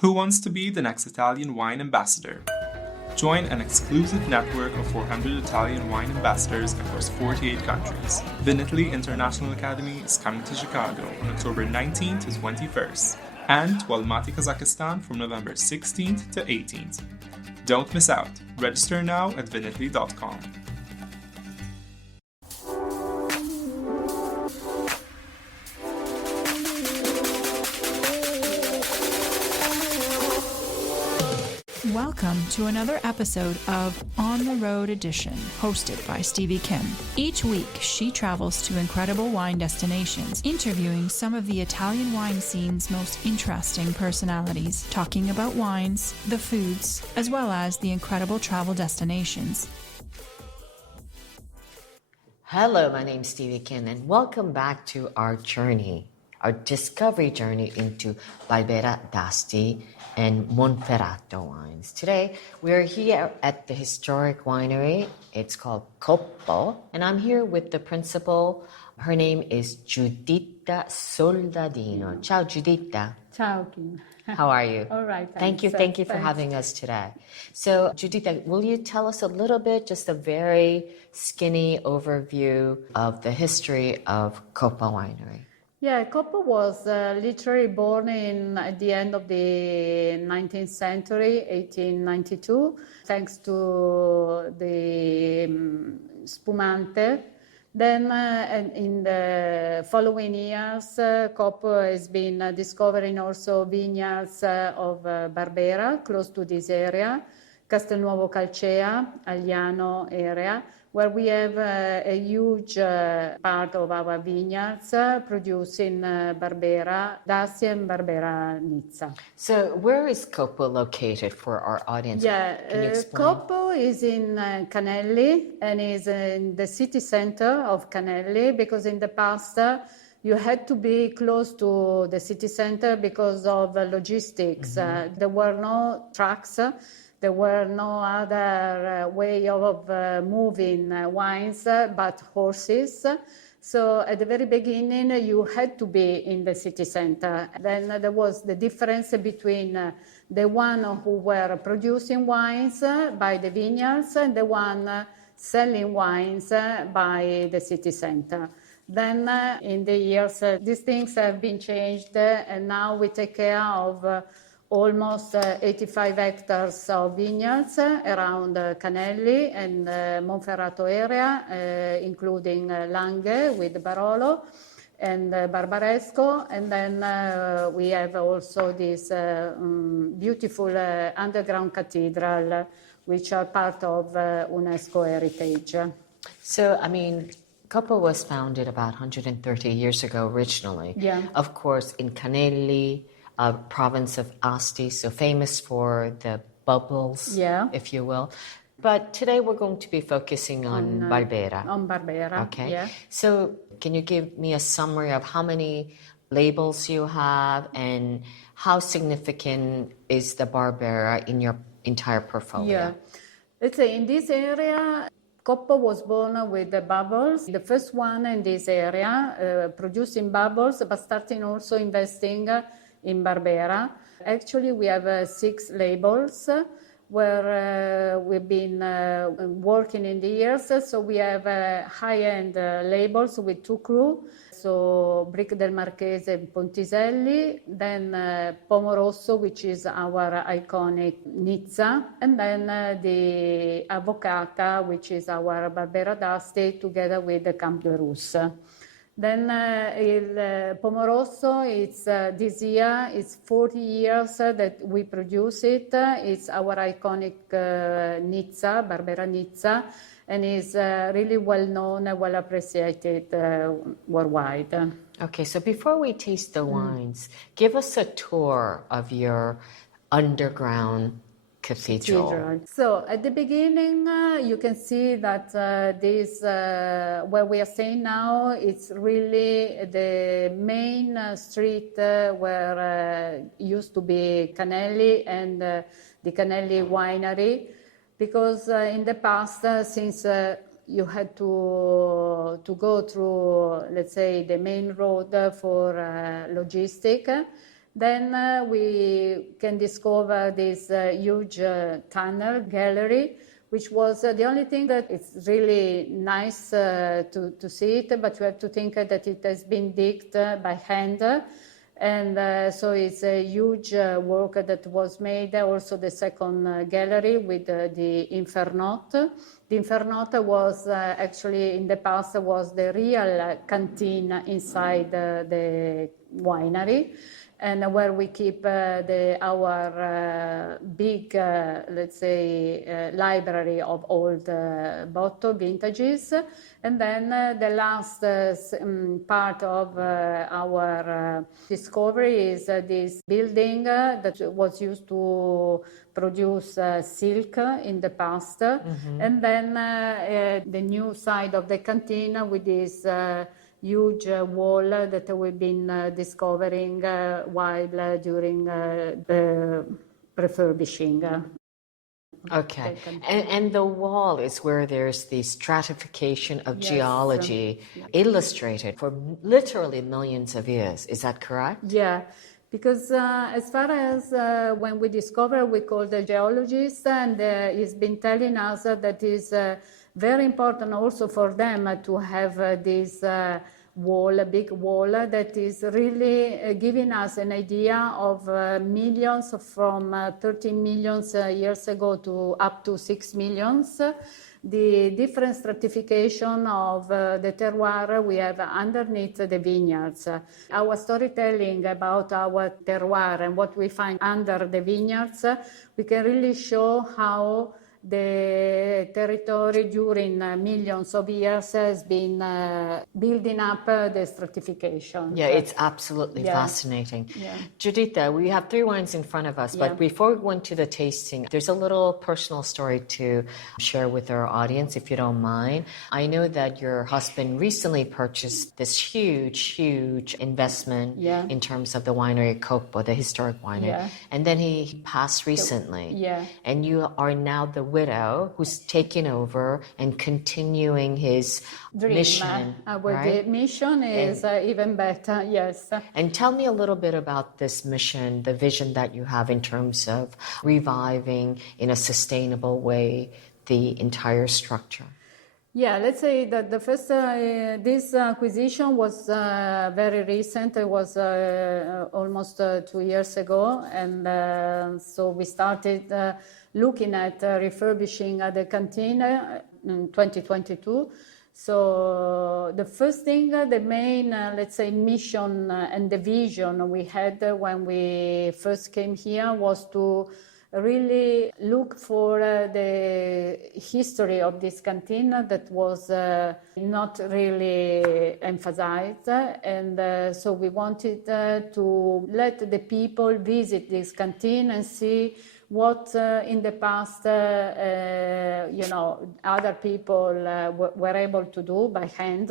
Who wants to be the next Italian wine ambassador? Join an exclusive network of 400 Italian wine ambassadors across 48 countries. Vinitaly International Academy is coming to Chicago on October 19th to 21st, and to Almaty, Kazakhstan from November 16th to 18th. Don't miss out. Register now at vinitaly.com. Welcome to another episode of On the Road Edition, hosted by Stevie Kim. Each week, she travels to incredible wine destinations, interviewing some of the Italian wine scene's most interesting personalities, talking about wines, the foods, as well as the incredible travel destinations. Hello, my name's Stevie Kim, and welcome back to our journey, our discovery journey into Barbera D'Asti and Monferrato wines. Today, we're here at the historic winery. It's called Coppo, and I'm here with the principal. Her name is Giuditta Soldadino. Ciao, Giuditta. Ciao, Kim. How are you? All right. Thank you for having us today. So, Giuditta, will you tell us a little bit, just a very skinny overview of the history of Coppo Winery? Yeah, Coppo was literally born at the end of the 19th century, 1892, thanks to the spumante. Then in the following years, Coppo has been discovering also vineyards of Barbera, close to this area, Castelnuovo Calcea, Agliano area, where we have a huge part of our vineyards producing Barbera D'Asti and Barbera Nizza. So where is Coppo located for our audience? Yeah, Can you explain? Coppo is in Canelli and is in the city center of Canelli, because in the past you had to be close to the city center because of logistics. There were no trucks. There were no other way of moving wines but horses. So at the very beginning, you had to be in the city center. Then there was the difference between the one who were producing wines by the vineyards and the one selling wines by the city center. Then in the years, these things have been changed, and now we take care of almost 85 hectares of vineyards around Canelli and Monferrato area, including Langhe with Barolo and Barbaresco. And then we have also this beautiful underground cathedral, which are part of UNESCO heritage. So, Coppo was founded about 130 years ago originally. Yeah. Of course, in Canelli, province of Asti, so famous for the bubbles, if you will. But today we're going to be focusing on Barbera. On Barbera, okay. Yeah. So can you give me a summary of how many labels you have and how significant is the Barbera in your entire portfolio? Yeah. Let's say in this area, Coppo was born with the bubbles, the first one in this area, producing bubbles, but starting also investing in Barbera. Actually, we have 6 labels where we've been working in the years. So we have high-end labels with 2 cru, so Brick del Marchese and Pontiselli, then Pomo Rosso, which is our iconic Nizza, and then the Avocata, which is our Barbera D'Asti, together with the Camp de Russe. Then il Pomo Rosso, it's this year, it's 40 years that we produce it. It's our iconic Nizza, Barbera Nizza, and is really well known and well appreciated worldwide. Okay, so before we taste the wines, give us a tour of your underground cathedral. So at the beginning, you can see that this, where we are staying now, it's really the main street where used to be Canelli and the Canelli Winery, because in the past, since you had to go through, let's say, the main road for logistic, Then we can discover this huge tunnel gallery, which was the only thing that it's really nice to see it, but you have to think that it has been digged by hand. And so it's a huge work that was made. Also the second gallery with the Infernote. The Infernote was actually in the past was the real canteen inside the winery, and where we keep our big, let's say, library of old bottle vintages. And then the last part of our discovery is this building that was used to produce silk in the past. And then the new side of the canteen with this huge wall that we've been discovering while during the refurbishing. Okay, and the wall is where there's the stratification of geology illustrated for literally millions of years. Is that correct? Yeah, because as far as when we discover, we call the geologist, and he's been telling us that is very important also for them to have this wall, a big wall that is really giving us an idea of millions from 13 million years ago to up to 6 millions. The different stratification of the terroir we have underneath the vineyards. Our storytelling about our terroir and what we find under the vineyards, we can really show how the territory during millions of years has been building up the stratification. Yeah, it's absolutely fascinating. Giuditta, we have 3 wines in front of us, but before we go into the tasting, there's a little personal story to share with our audience, if you don't mind. I know that your husband recently purchased this huge investment in terms of the winery Coppo, the historic winery, and then he passed recently. And you are now the widow who's taking over and continuing his mission. The mission is even better, yes. And tell me a little bit about this mission, the vision that you have in terms of reviving in a sustainable way the entire structure. Yeah, let's say that the first, this acquisition was very recent. It was almost 2 years ago. And so we started looking at refurbishing the canteen in 2022. So the first thing, the main, let's say, mission and the vision we had when we first came here was to really look for the history of this canteen that was not really emphasized. And so we wanted to let the people visit this canteen and see what in the past, other people were able to do by hand,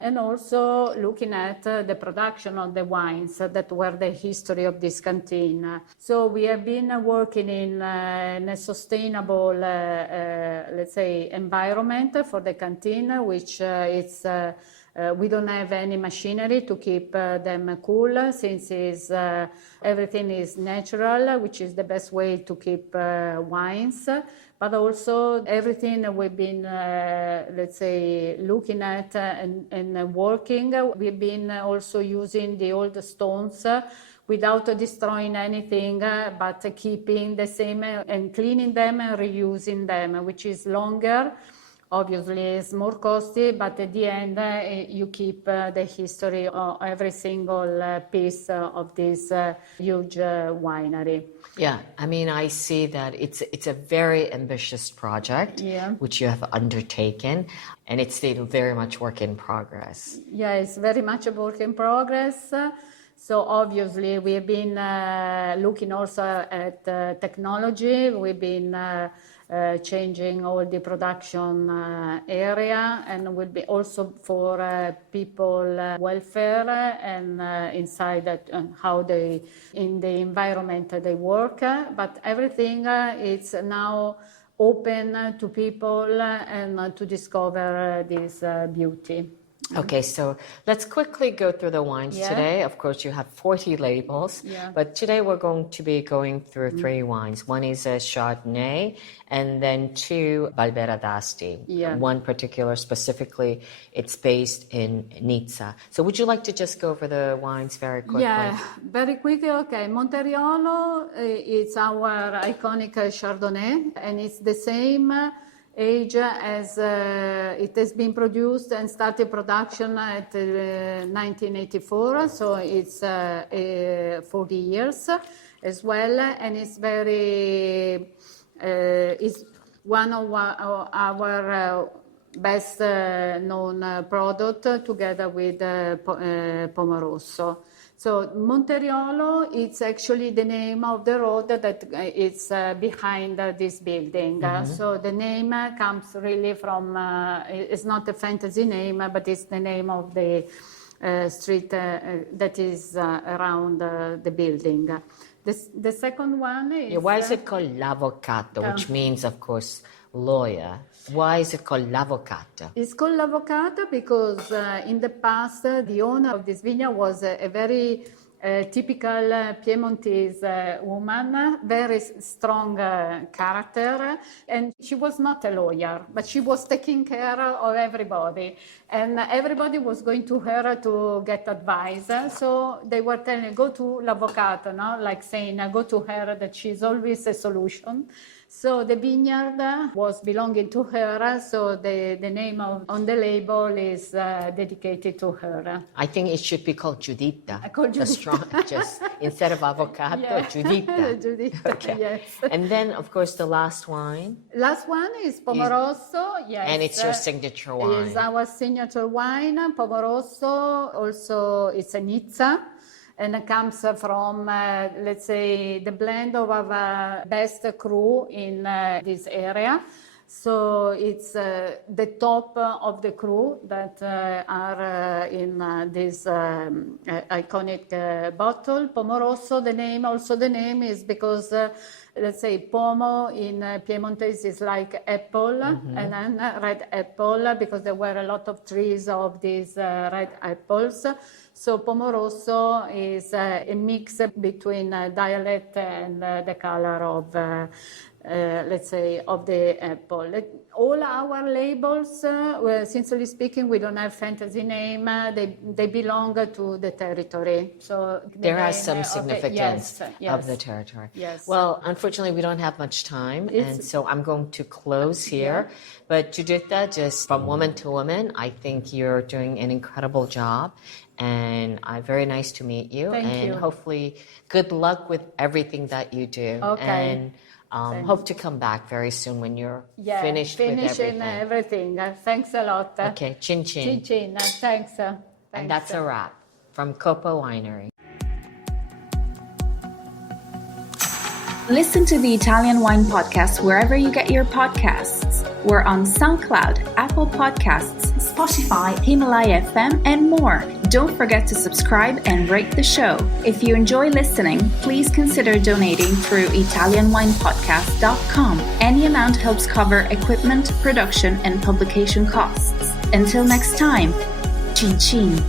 and also looking at the production of the wines that were the history of this canteen. So we have been working in a sustainable, let's say, environment for the canteen, which it's we don't have any machinery to keep them cool, since everything is natural, which is the best way to keep wines. But also everything we've been, let's say, looking at and working. We've been also using the old stones without destroying anything, but keeping the same and cleaning them and reusing them, which is longer. Obviously, it's more costly, but at the end, you keep the history of every single piece of this huge winery. Yeah, I mean, I see that it's a very ambitious project, which you have undertaken, and it's still very much work in progress. Yeah, it's very much a work in progress. So obviously, we've been looking also at technology. We've been changing all the production area, and will be also for people welfare and inside that how they in the environment they work. But everything is now open to people and to discover this beauty. Okay, so let's quickly go through the wines today. Of course, you have 40 labels, but today we're going to be going through 3 wines. One is a Chardonnay, and then 2 Barbera D'Asti. One particular specifically, it's based in Nizza. So would you like to just go over the wines very quickly? Yeah, very quickly. Okay, Monteriolo is our iconic Chardonnay, and it's the same age as it has been produced and started production at 1984, so it's 40 years as well, and it's very is one of our best known product together with Pomoroso. So Monteriolo, it's actually the name of the road that is behind this building. So the name comes really from, it's not a fantasy name, but it's the name of the street that is around the building. The second one is... why is it called L'Avvocato, which means, of course, lawyer? Why is it called L'Avvocato? It's called L'Avvocato because in the past, the owner of this vineyard was a very typical Piedmontese woman, very strong character, and she was not a lawyer, but she was taking care of everybody, and everybody was going to her to get advice. So they were telling, go to L'Avvocato, no? Like saying, go to her, that she's always a solution. So the vineyard was belonging to her, so the name on the label is dedicated to her. I think it should be called Giuditta. Giuditta. Just instead of avocado, Giuditta. Giuditta, okay. Yes. And then, of course, the last wine. Last one is Pomoroso. Yes. And it's your signature wine. It's our signature wine. Pomoroso, also it's a Nizza. And it comes from, let's say, the blend of our best cru in this area. So it's the top of the cru that are in this iconic bottle. Pomoroso, the name is because, let's say, pomo in Piemontese is like apple, and then red apple, because there were a lot of trees of these red apples. So Pomoroso is a mix between dialect and the color of, let's say, of the apple. All our labels, sincerely speaking, we don't have fantasy name. They belong to the territory. So there are some significance of the territory. Yes. Well, unfortunately, we don't have much time, and so I'm going to close here. But Giuditta, just from woman to woman, I think you're doing an incredible job. And very nice to meet you. Thank you. Hopefully, good luck with everything that you do. Okay. And hope to come back very soon when you're finished with everything. Thanks a lot. Okay, chin chin. Chin chin. Thanks. And that's a wrap from Coppo Winery. Listen to the Italian Wine Podcast wherever you get your podcasts. We're on SoundCloud, Apple Podcasts, Spotify, Himalaya FM, and more. Don't forget to subscribe and rate the show. If you enjoy listening, please consider donating through ItalianWinePodcast.com. Any amount helps cover equipment, production, and publication costs. Until next time, chin chin.